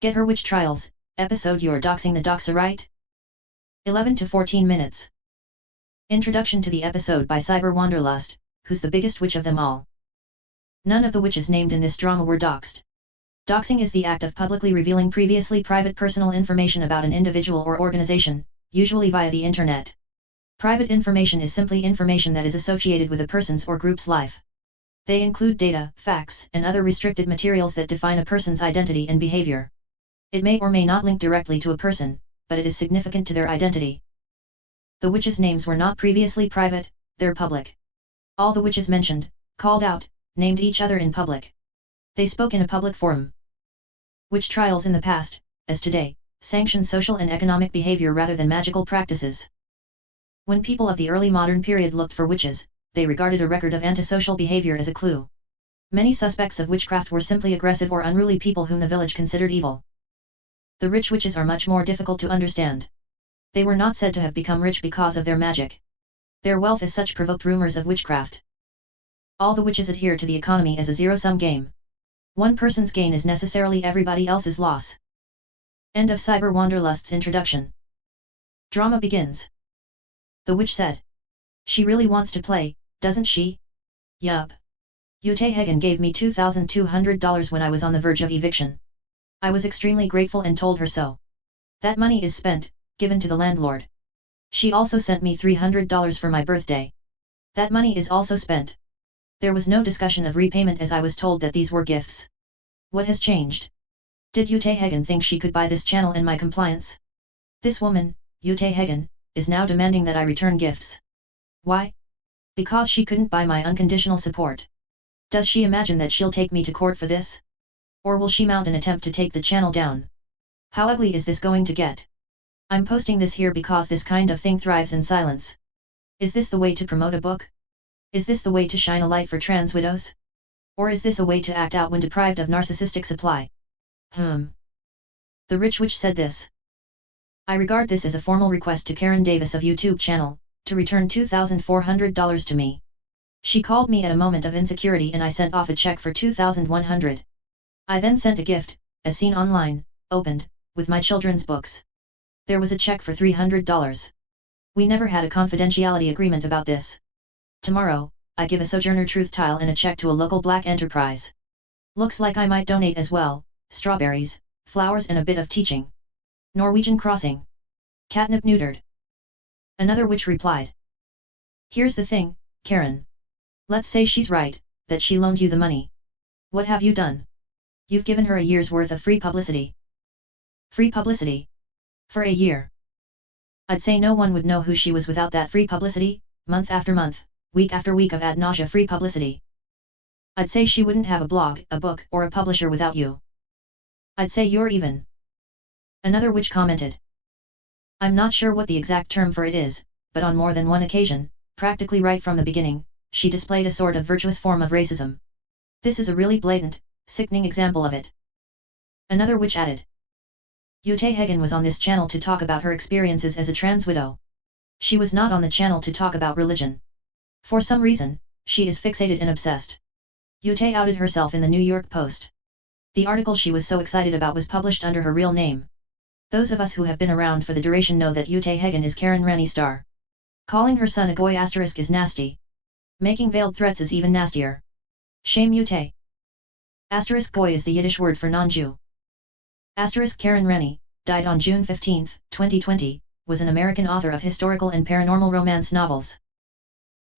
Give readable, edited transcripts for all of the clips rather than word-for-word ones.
Get her witch trials, episode You're doxing the doxxer, right? 11 to 14 minutes. Introduction to the episode by Cyber Wanderlust, who's the biggest witch of them all. None of the witches named in this drama were doxed. Doxing is the act of publicly revealing previously private personal information about an individual or organization, usually via the internet. Private information is simply information that is associated with a person's or group's life. They include data, facts, and other restricted materials that define a person's identity and behavior. It may or may not link directly to a person, but it is significant to their identity. The witches' names were not previously private, they're public. All the witches mentioned, called out, named each other in public. They spoke in a public forum. Witch trials in the past, as today, sanctioned social and economic behavior rather than magical practices. When people of the early modern period looked for witches, they regarded a record of antisocial behavior as a clue. Many suspects of witchcraft were simply aggressive or unruly people whom the village considered evil. The rich witches are much more difficult to understand. They were not said to have become rich because of their magic. Their wealth as such provoked rumors of witchcraft. All the witches adhere to the economy as a zero-sum game. One person's gain is necessarily everybody else's loss. End of Cyber Wanderlust's introduction. Drama begins. The witch said. She really wants to play, doesn't she? Yup. Ute Hagen gave me $2,200 when I was on the verge of eviction. I was extremely grateful and told her so. That money is spent, given to the landlord. She also sent me $300 for my birthday. That money is also spent. There was no discussion of repayment as I was told that these were gifts. What has changed? Did Ute Hagen think she could buy this channel and my compliance? This woman, Ute Hagen, is now demanding that I return gifts. Why? Because she couldn't buy my unconditional support. Does she imagine that she'll take me to court for this? Or will she mount an attempt to take the channel down? How ugly is this going to get? I'm posting this here because this kind of thing thrives in silence. Is this the way to promote a book? Is this the way to shine a light for trans widows? Or is this a way to act out when deprived of narcissistic supply? The rich witch said this. I regard this as a formal request to Karen Davis of YouTube channel, to return $2,400 to me. She called me at a moment of insecurity and I sent off a check for $2,100. I then sent a gift, as seen online, opened, with my children's books. There was a check for $300. We never had a confidentiality agreement about this. Tomorrow, I give a Sojourner Truth tile and a check to a local black enterprise. Looks like I might donate as well, strawberries, flowers and a bit of teaching. Norwegian crossing. Catnip neutered. Another witch replied. Here's the thing, Karen. Let's say she's right, that she loaned you the money. What have you done? You've given her a year's worth of free publicity. Free publicity? For a year. I'd say no one would know who she was without that free publicity, month after month, week after week of ad nausea free publicity. I'd say she wouldn't have a blog, a book, or a publisher without you. I'd say you're even. Another witch commented. I'm not sure what the exact term for it is, but on more than one occasion, practically right from the beginning, she displayed a sort of virtuous form of racism. This is a really blatant, sickening example of it. Another witch added. Ute Hagen was on this channel to talk about her experiences as a trans widow. She was not on the channel to talk about religion. For some reason, she is fixated and obsessed. Ute outed herself in the New York Post. The article she was so excited about was published under her real name. Those of us who have been around for the duration know that Ute Hagen is Karen Rani Star. Calling her son a goy asterisk is nasty. Making veiled threats is even nastier. Shame Ute. Asterisk goy is the Yiddish word for non-Jew. Asterisk Karen Rani, died on June 15, 2020, was an American author of historical and paranormal romance novels.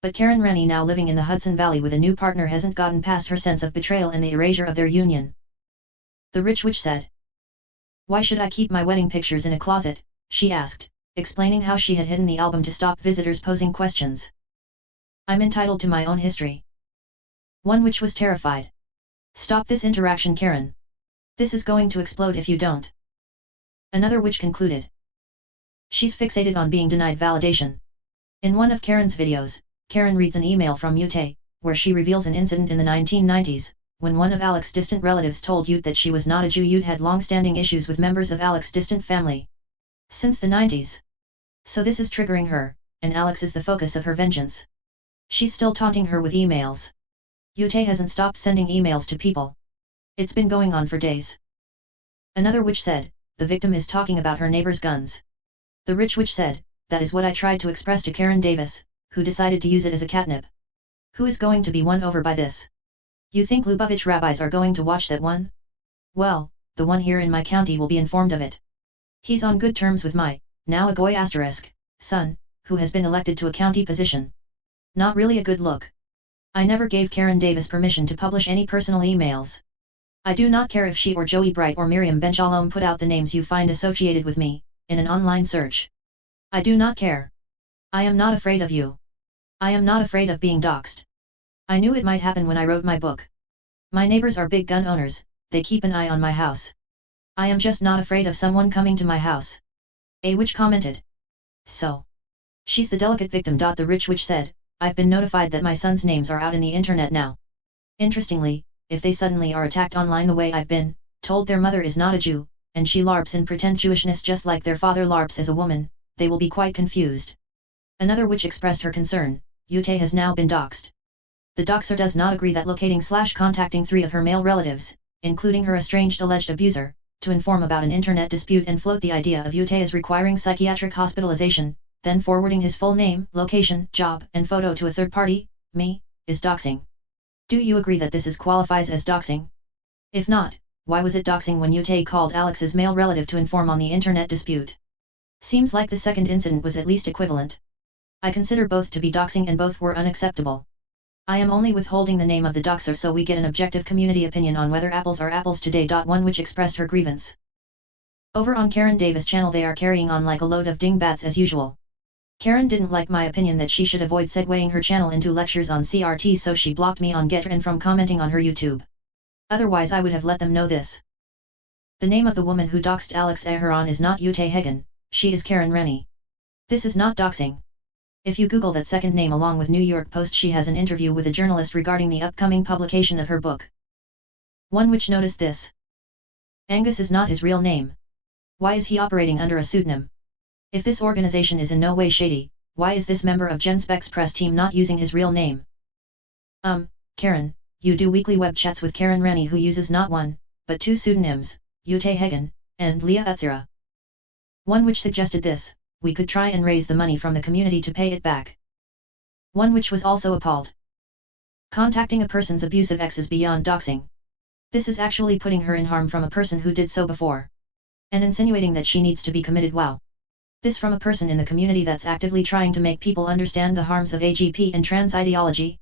But Karen Rani, now living in the Hudson Valley with a new partner, hasn't gotten past her sense of betrayal and the erasure of their union. The rich witch said. Why should I keep my wedding pictures in a closet? She asked, explaining how she had hidden the album to stop visitors posing questions. I'm entitled to my own history. One witch was terrified. Stop this interaction, Karen. This is going to explode if you don't. Another witch concluded. She's fixated on being denied validation. In one of Karen's videos, Karen reads an email from Ute, where she reveals an incident in the 1990s, when one of Alex's distant relatives told Ute that she was not a Jew. Ute had long-standing issues with members of Alex's distant family. Since the 90s. So this is triggering her, and Alex is the focus of her vengeance. She's still taunting her with emails. Ute hasn't stopped sending emails to people. It's been going on for days. Another witch said, the victim is talking about her neighbor's guns. The rich witch said, that is what I tried to express to Karen Davis, who decided to use it as a catnip. Who is going to be won over by this? You think Lubavitch rabbis are going to watch that one? Well, the one here in my county will be informed of it. He's on good terms with my, now a goy asterisk, son, who has been elected to a county position. Not really a good look. I never gave Karen Davis permission to publish any personal emails. I do not care if she or Joey Bright or Miriam Ben Shalom put out the names you find associated with me, in an online search. I do not care. I am not afraid of you. I am not afraid of being doxxed. I knew it might happen when I wrote my book. My neighbors are big gun owners, they keep an eye on my house. I am just not afraid of someone coming to my house. A witch commented. So. She's the delicate victim. The rich witch said, I've been notified that my son's names are out in the internet now. Interestingly, if they suddenly are attacked online the way I've been, told their mother is not a Jew, and she LARPs and pretend Jewishness just like their father LARPs as a woman, they will be quite confused. Another witch expressed her concern, Yute has now been doxxed. The doxxer does not agree that locating/contacting 3 of her male relatives, including her estranged alleged abuser, to inform about an internet dispute and float the idea of Yute as requiring psychiatric hospitalization, then forwarding his full name, location, job, and photo to a third party, me, is doxing. Do you agree that this qualifies as doxing? If not, why was it doxing when Yute called Alex's male relative to inform on the internet dispute? Seems like the second incident was at least equivalent. I consider both to be doxing and both were unacceptable. I am only withholding the name of the doxer so we get an objective community opinion on whether apples are apples today. One witch expressed her grievance. Over on Karen Davis' channel they are carrying on like a load of dingbats as usual. Karen didn't like my opinion that she should avoid segueing her channel into lectures on CRT, so she blocked me on Getter and from commenting on her YouTube. Otherwise I would have let them know this. The name of the woman who doxed Alex Aharon is not Ute Hagen, she is Karen Rennie. This is not doxing. If you Google that second name along with New York Post, she has an interview with a journalist regarding the upcoming publication of her book. One witch noticed this. Angus is not his real name. Why is he operating under a pseudonym? If this organization is in no way shady, why is this member of GenSpec's press team not using his real name? Karen, you do weekly web chats with Karen Rennie who uses not one, but 2 pseudonyms, Ute Hagen, and Leah Utsira. One witch suggested this, we could try and raise the money from the community to pay it back. One witch was also appalled. Contacting a person's abusive ex is beyond doxing. This is actually putting her in harm from a person who did so before. And insinuating that she needs to be committed. Wow. This from a person in the community that's actively trying to make people understand the harms of AGP and trans ideology.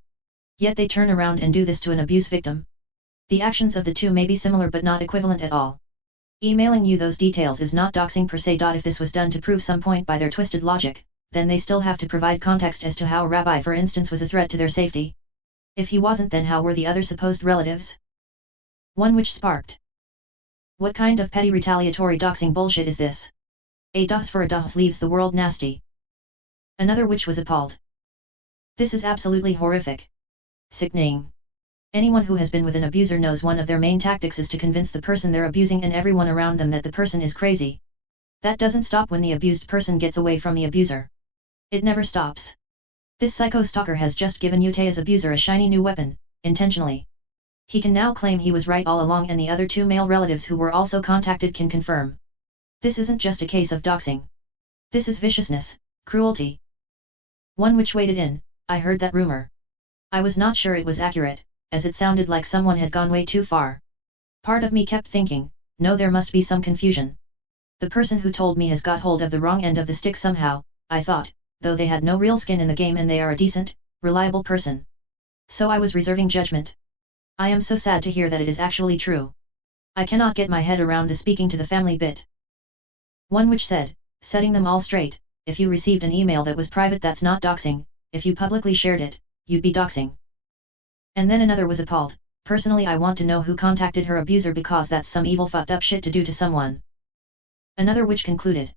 Yet they turn around and do this to an abuse victim. The actions of the two may be similar but not equivalent at all. Emailing you those details is not doxing per se. If this was done to prove some point by their twisted logic, then they still have to provide context as to how a rabbi for instance was a threat to their safety. If he wasn't, then how were the other supposed relatives? One which sparked. What kind of petty retaliatory doxing bullshit is this? A dox for a dox leaves the world nasty. Another witch was appalled. This is absolutely horrific. Sickening. Anyone who has been with an abuser knows one of their main tactics is to convince the person they're abusing and everyone around them that the person is crazy. That doesn't stop when the abused person gets away from the abuser. It never stops. This psycho stalker has just given Yute's abuser a shiny new weapon, intentionally. He can now claim he was right all along, and the other 2 male relatives who were also contacted can confirm. This isn't just a case of doxing. This is viciousness, cruelty. One which waded in, I heard that rumor. I was not sure it was accurate, as it sounded like someone had gone way too far. Part of me kept thinking, no, there must be some confusion. The person who told me has got hold of the wrong end of the stick somehow, I thought, though they had no real skin in the game and they are a decent, reliable person. So I was reserving judgment. I am so sad to hear that it is actually true. I cannot get my head around the speaking to the family bit. One which said, setting them all straight, if you received an email that was private, that's not doxing. If you publicly shared it, you'd be doxing. And then another was appalled, personally I want to know who contacted her abuser because that's some evil fucked up shit to do to someone. Another which concluded.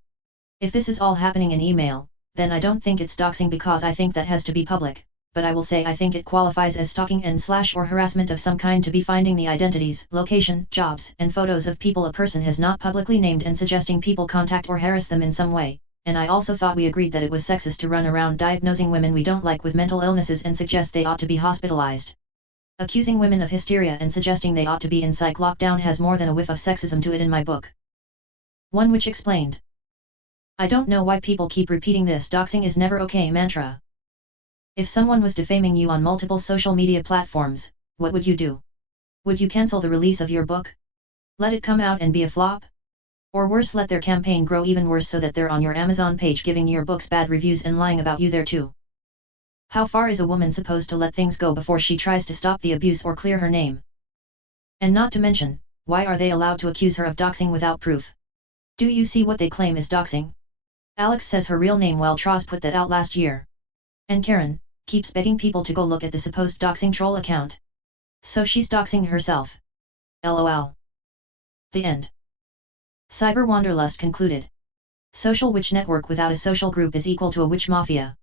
If this is all happening in email, then I don't think it's doxing because I think that has to be public, but I will say I think it qualifies as stalking and / or harassment of some kind to be finding the identities, location, jobs, and photos of people a person has not publicly named and suggesting people contact or harass them in some way. And I also thought we agreed that it was sexist to run around diagnosing women we don't like with mental illnesses and suggest they ought to be hospitalized. Accusing women of hysteria and suggesting they ought to be in psych lockdown has more than a whiff of sexism to it in my book. One which explained. I don't know why people keep repeating this doxing is never okay mantra. If someone was defaming you on multiple social media platforms, what would you do? Would you cancel the release of your book? Let it come out and be a flop? Or worse, let their campaign grow even worse so that they're on your Amazon page giving your books bad reviews and lying about you there too? How far is a woman supposed to let things go before she tries to stop the abuse or clear her name? And not to mention, why are they allowed to accuse her of doxing without proof? Do you see what they claim is doxing? Alex says her real name while Tross put that out last year. And Karen keeps begging people to go look at the supposed doxing troll account. So she's doxing herself. LOL. The end. Cyber Wanderlust concluded. Social witch network without a social group is equal to a witch mafia.